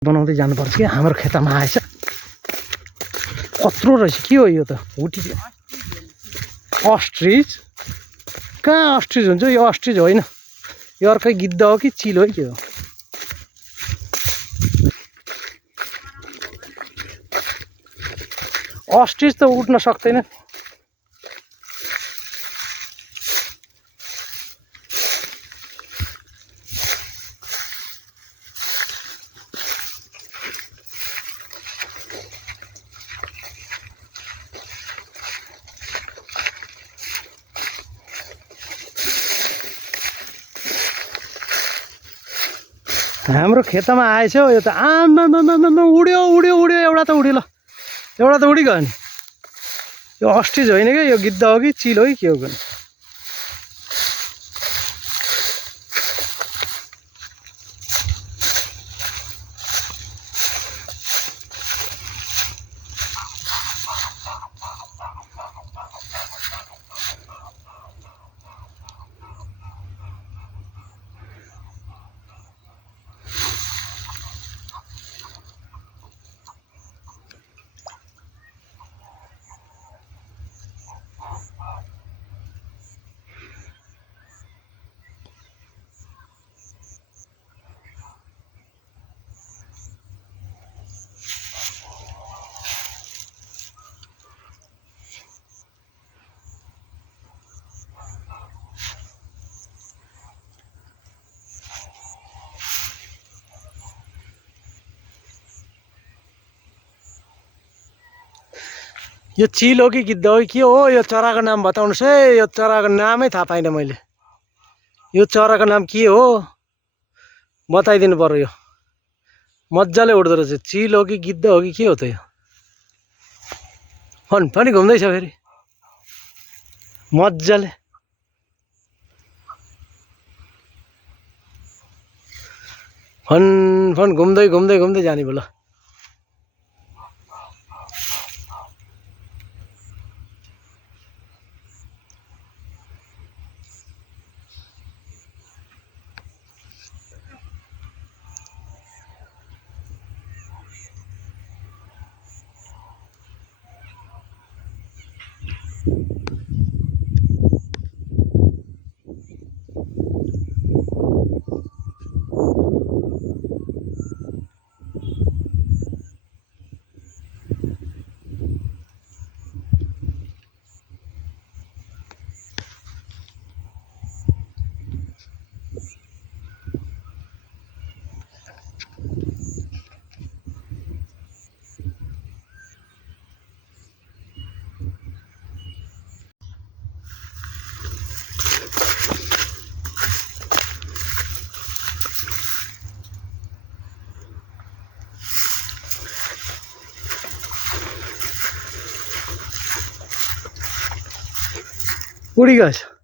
बनाउँदै जानुपर्छ कि हाम्रो खेतमा आएछ। कत्रो रहेछ, के हो यो त? हुटी अस्ट्रिच? कहाँ अस्ट्रिच हुन्छ यो? अस्ट्रिच होइन, यो अर्कै गिद्ध हो कि चिल हो के हो? अस्ट्रिच त उड्न सक्दैन। हाम्रो खेतमा आएछ हौ यो त। आमा उड्यो उड्यो उड्यो, एउटा त उड्यो। ल एउटा त उडिगयो नि। यो अस्ट्रिच होइन क्या, यो गिद्ध हो कि चिल हो कि के हो? यो चिल हो कि गिद्ध हो के हो? यो चराको नाम बताउनुहोस् है। यो चराको नामै थाहा पाइनँ मैले। यो चराको नाम के हो बताइदिनु पर्यो। यो मजाले उड्दो रहेछ। चिल हो कि गिद्ध हो कि के हो त यो? फन पनि घुम्दैछ फेरि मजाले। फन फन घुम्दै घुम्दै घुम्दै जाने बोल। उडी गएछ।